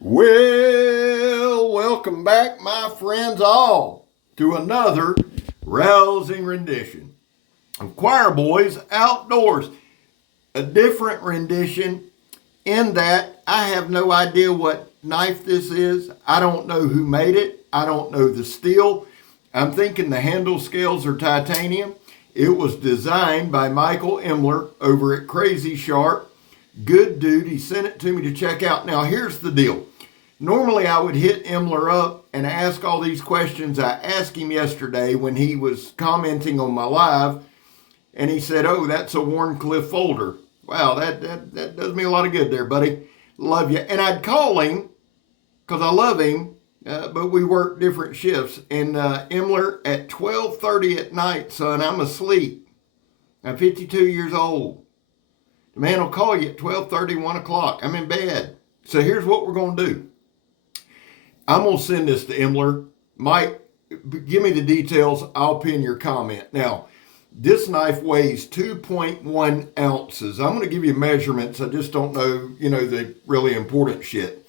Well, welcome back, my friends all, to another rousing rendition of Choir Boys Outdoors. A different rendition in that I have no idea what knife this is. I don't know who made it. I don't know the steel. I'm thinking the handle scales are titanium. It was designed by Michael Emler over at Crazy Sharp. Good dude. He sent it to me to check out. Now, here's the deal. Normally, I would hit Emler up and ask all these questions I asked him yesterday when he was commenting on my live, and he said, "Oh, that's a Wharentac folder." Wow, that does me a lot of good there, buddy. Love you. And I'd call him because I love him, but we work different shifts. And Emler, at 12:30 at night, son, I'm asleep. I'm 52 years old. The man will call you at 12:30, 1 o'clock. I'm in bed. So here's what we're going to do. I'm going to send this to Emler. Mike, give me the details. I'll pin your comment. Now, this knife weighs 2.1 ounces. I'm going to give you measurements. I just don't know, the really important shit.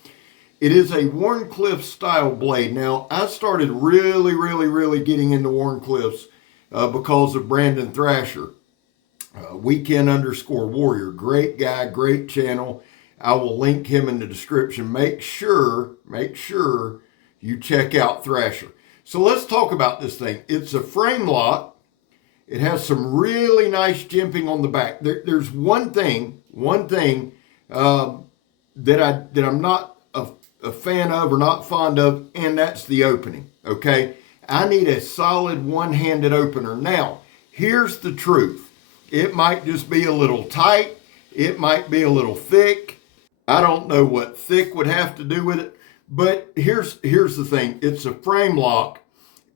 It is a Wharentac style blade. Now, I started really getting into Wharentac's because of Brandon Thrasher. Weekend_warrior. Great guy, great channel. I will link him in the description. Make sure you check out Thrasher. So let's talk about this thing. It's a frame lock. It has some really nice jimping on the back. There's one thing that I'm not a fan of or not fond of, and that's the opening. Okay, I need a solid one-handed opener. Now, here's the truth. It might just be a little tight. It might be a little thick. I don't know what thick would have to do with it, but here's the thing. It's a frame lock,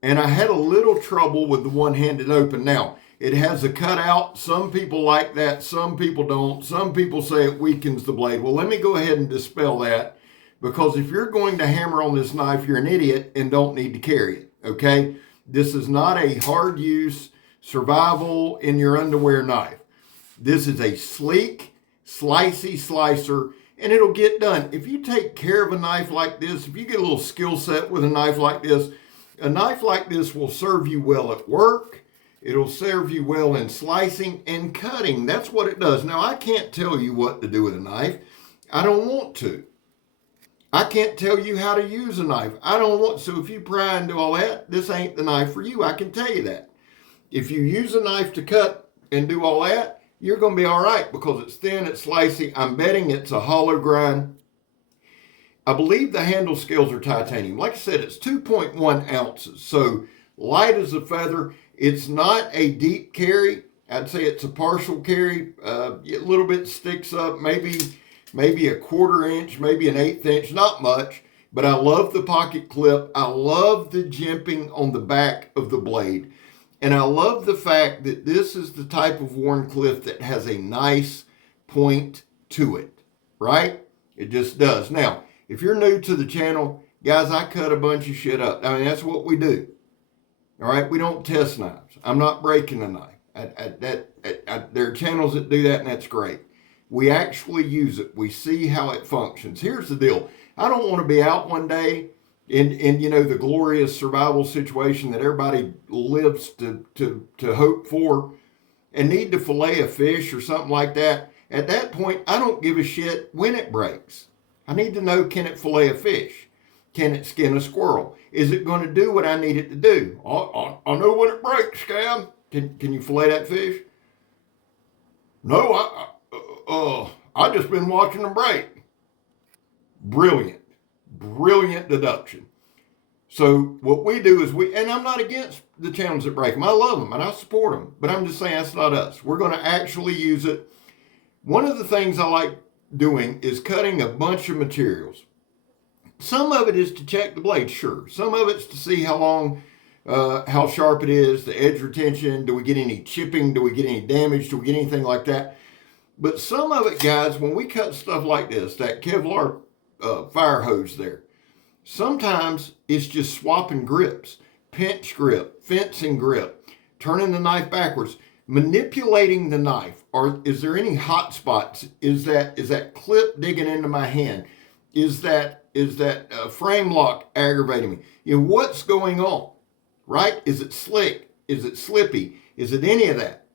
and I had a little trouble with the one-handed open. Now, it has a cutout. Some people like that. Some people don't. Some people say it weakens the blade. Well, let me go ahead and dispel that, because if you're going to hammer on this knife, you're an idiot and don't need to carry it, okay? This is not a hard-use, survival in your underwear knife. This is a sleek, slicey slicer, and it'll get done. If you take care of a knife like this, if you get a little skill set with a knife like this will serve you well at work. It'll serve you well in slicing and cutting. That's what it does. Now, I can't tell you what to do with a knife. I don't want to. I can't tell you how to use a knife. I don't want. So if you pry and do all that, this ain't the knife for you. I can tell you that. If you use a knife to cut and do all that, you're going to be all right because it's thin, it's slicey. I'm betting it's a hollow grind. I believe the handle scales are titanium. Like I said, it's 2.1 ounces. So light as a feather. It's not a deep carry. I'd say it's a partial carry. A little bit sticks up, maybe a 1/4 inch, maybe an 1/8 inch, not much. But I love the pocket clip. I love the jimping on the back of the blade. And I love the fact that this is the type of Wharentac that has a nice point to it, right? It just does. Now, if you're new to the channel, guys, I cut a bunch of shit up. I mean, that's what we do. All right? We don't test knives. I'm not breaking a knife. There are channels that do that, and that's great. We actually use it. We see how it functions. Here's the deal. I don't want to be out one day in the glorious survival situation that everybody lives to hope for and need to fillet a fish or something like that. At that point, I don't give a shit when it breaks. I need to know, can it fillet a fish? Can it skin a squirrel? Is it going to do what I need it to do? I know when it breaks, Scam. Can you fillet that fish? No, I just been watching them break. Brilliant deduction. So what we do is and I'm not against the channels that break them. I love them and I support them, but I'm just saying that's not us. We're going to actually use it. One of the things I like doing is cutting a bunch of materials. Some of it is to check the blade, sure. Some of it's to see how long, how sharp it is, the edge retention. Do we get any chipping? Do we get any damage? Do we get anything like that? But some of it, guys, when we cut stuff like this, that Kevlar fire hose there, sometimes it's just swapping grips, pinch grip, fencing grip, turning the knife backwards, manipulating the knife. Or is there any hot spots? Is that clip digging into my hand? Is that frame lock aggravating me? You know, what's going on, right? Is it slick? Is it slippy? Is it any of that?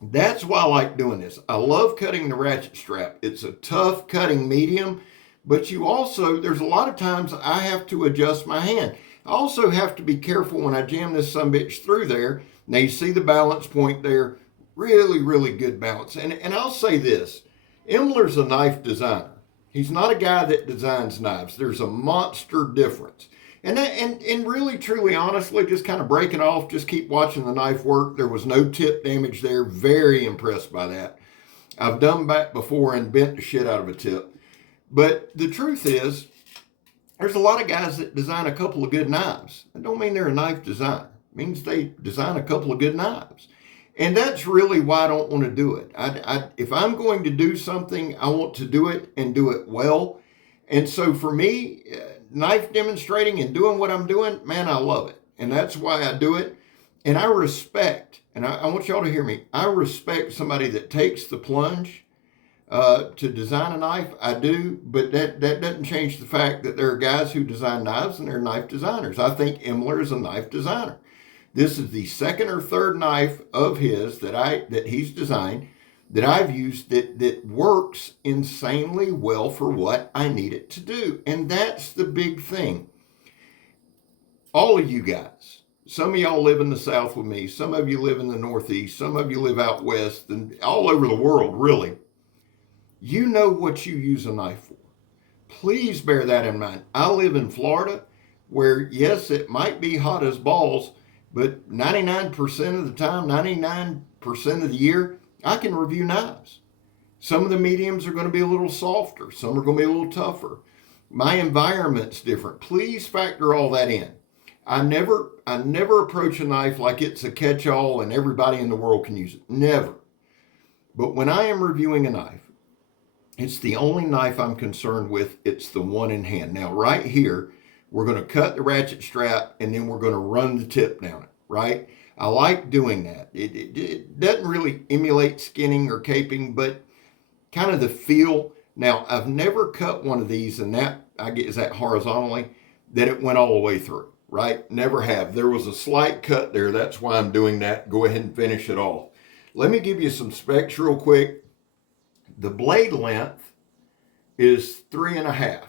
That's why I like doing this. I love cutting the ratchet strap. It's a tough cutting medium, but you also, there's a lot of times I have to adjust my hand. I also have to be careful when I jam this sumbitch through there. Now you see the balance point there. Really, really good balance. And I'll say this, Emler's a knife designer. He's not a guy that designs knives. There's a monster difference. And really, truly, honestly, just kind of break it off, just keep watching the knife work. There was no tip damage there. Very impressed by that. I've done back before and bent the shit out of a tip. But the truth is, there's a lot of guys that design a couple of good knives. That don't mean they're a knife designer. It means they design a couple of good knives. And that's really why I don't want to do it. If I'm going to do something, I want to do it and do it well. And so for me, knife demonstrating and doing what I'm doing, man, I love it. And that's why I do it. And I respect, and I want y'all to hear me, I respect somebody that takes the plunge to design a knife. I do, but that doesn't change the fact that there are guys who design knives and they're knife designers. I think Emler is a knife designer. This is the second or third knife of his that he's designed that I've used that works insanely well for what I need it to do. And that's the big thing. All of you guys, some of y'all live in the South with me, some of you live in the Northeast, some of you live out West, and all over the world, really. You know what you use a knife for. Please bear that in mind. I live in Florida, where, yes, it might be hot as balls, but 99% of the time, 99% of the year, I can review knives. Some of the mediums are going to be a little softer. Some are going to be a little tougher. My environment's different. Please factor all that in. I never approach a knife like it's a catch-all and everybody in the world can use it. Never. But when I am reviewing a knife, it's the only knife I'm concerned with. It's the one in hand. Now, right here, we're going to cut the ratchet strap and then we're going to run the tip down it, right? I like doing that. It doesn't really emulate skinning or caping, but kind of the feel. Now, I've never cut one of these and is that horizontally, that it went all the way through, right? Never have. There was a slight cut there. That's why I'm doing that. Go ahead and finish it off. Let me give you some specs real quick. The blade length is 3.5.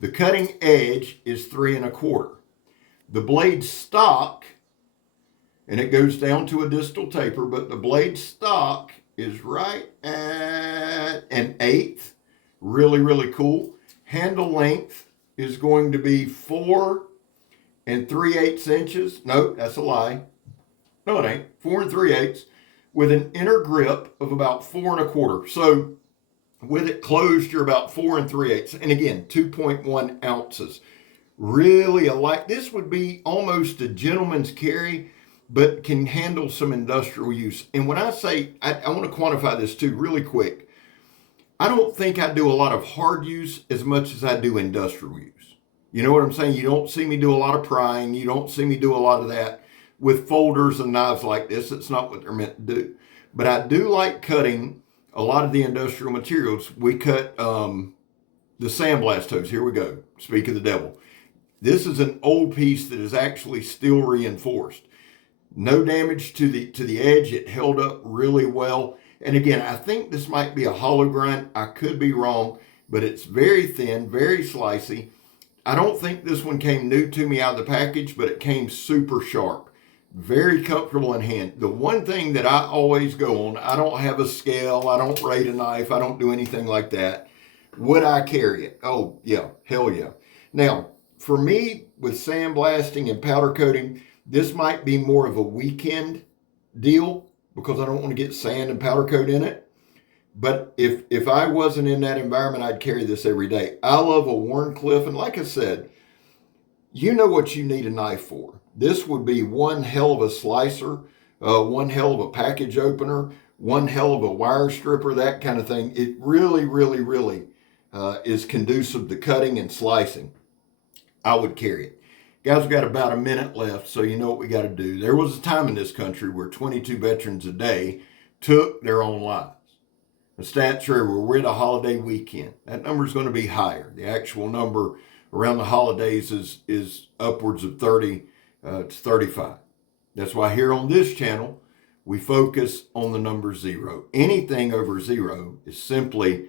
The cutting edge is 3 1/4. The blade stock, and it goes down to a distal taper, but the blade stock is right at 1/8. Really, really cool. Handle length is going to be 4 3/8 inches. No, that's a lie. No, it ain't. 4 3/8 with an inner grip of about 4 1/4. So with it closed, you're about 4 3/8. And again, 2.1 ounces. Really, this would be almost a gentleman's carry, but can handle some industrial use. And when I say, I want to quantify this too really quick. I don't think I do a lot of hard use as much as I do industrial use. You know what I'm saying? You don't see me do a lot of prying. You don't see me do a lot of that with folders and knives like this. It's not what they're meant to do. But I do like cutting a lot of the industrial materials. We cut the sandblast hose. Here we go. Speak of the devil. This is an old piece that is actually steel reinforced. No damage to the edge. It held up really well. And again, I think this might be a hollow grind. I could be wrong, but it's very thin, very slicey. I don't think this one came new to me out of the package, but it came super sharp. Very comfortable in hand. The one thing that I always go on, I don't have a scale, I don't rate a knife, I don't do anything like that. Would I carry it? Oh, yeah, hell yeah. Now, for me, with sandblasting and powder coating, this might be more of a weekend deal because I don't want to get sand and powder coat in it. But if I wasn't in that environment, I'd carry this every day. I love a Wharentac, and like I said, you know what you need a knife for. This would be one hell of a slicer, one hell of a package opener, one hell of a wire stripper, that kind of thing. It really, really, really is conducive to cutting and slicing. I would carry it. Guys, we've got about a minute left, so you know what we got to do. There was a time in this country where 22 veterans a day took their own lives. The stats show we're at a holiday weekend. That number is going to be higher. The actual number around the holidays is upwards of 30 to 35. That's why here on this channel, we focus on the number 0. Anything over 0 is simply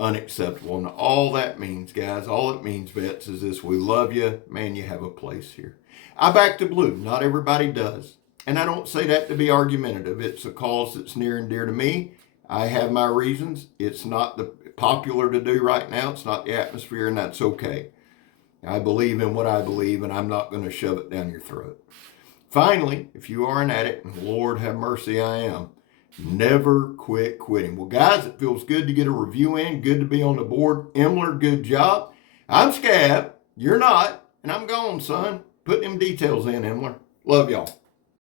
unacceptable. And all that means, guys, all it means, vets, is this: we love you. Man, you have a place here. I back the blue. Not everybody does. And I don't say that to be argumentative. It's a cause that's near and dear to me. I have my reasons. It's not the popular to do right now. It's not the atmosphere, and that's okay. I believe in what I believe, and I'm not going to shove it down your throat. Finally, if you are an addict, and Lord have mercy, I am, never quit quitting. Well, guys, it feels good to get a review in. Good to be on the board. Emler, good job. I'm Scab. You're not. And I'm gone, son. Put them details in, Emler. Love y'all.